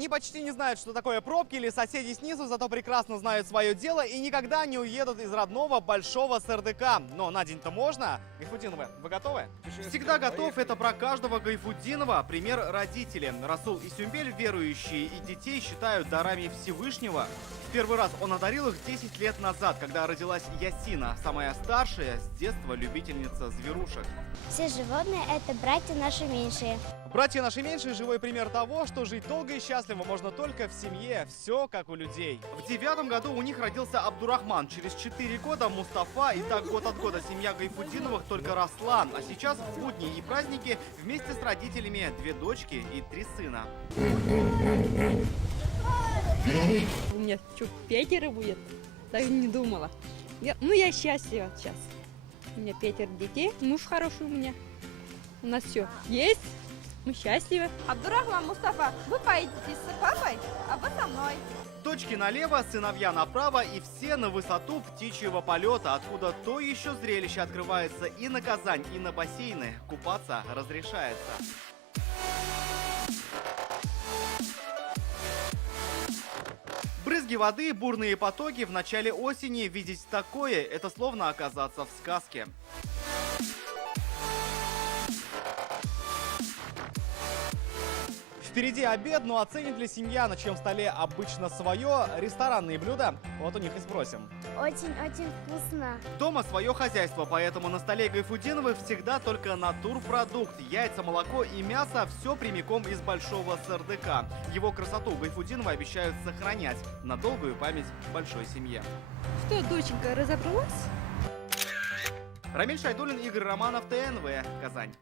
Они почти не знают, что такое пробки или соседи снизу, зато прекрасно знают свое дело и никогда не уедут из родного большого СРДК. Но на день-то можно. Гайфудиновы, вы готовы? Всегда готов — это про каждого Гайфудинова. Пример родители. Расул и Сюмбель верующие и детей считают дарами Всевышнего. В первый раз он одарил их 10 лет назад, когда родилась Ясина, самая старшая, с детства любительница зверушек. Все животные – это братья наши меньшие. Братья наши меньшие — живой пример того, что жить долго и счастливо можно только в семье. Все как у людей. В 9-м году у них родился Абдурахман. Через 4 года Мустафа. И так год от года семья Гайфудиновых только росла. А сейчас в будни и праздники вместе с родителями 2 дочки и 3 сына. У меня что, 5 будет? Даже не думала. Я счастлива сейчас. У меня 5 детей, муж хороший у меня. У нас все есть, мы счастливы. Абдурахман, Мустафа, вы поедете с папой, а вы со мной. Дочки налево, сыновья направо и все на высоту птичьего полета, откуда то еще зрелище открывается и на Казань, и на бассейны. Купаться разрешается. Брызги воды, бурные потоки в начале осени. Видеть такое — это словно оказаться в сказке. Впереди обед, но оценит ли семья, на чьем столе обычно свое, ресторанные блюда? Вот у них и спросим. Очень-очень вкусно. Дома свое хозяйство, поэтому на столе Гайфудиновых всегда только натурпродукт. Яйца, молоко и мясо – все прямиком из большого СРДК. Его красоту Гайфудиновы обещают сохранять на долгую память большой семье. Что, доченька, разобралась? Рамиль Шайдуллин, Игорь Романов, ТНВ, Казань.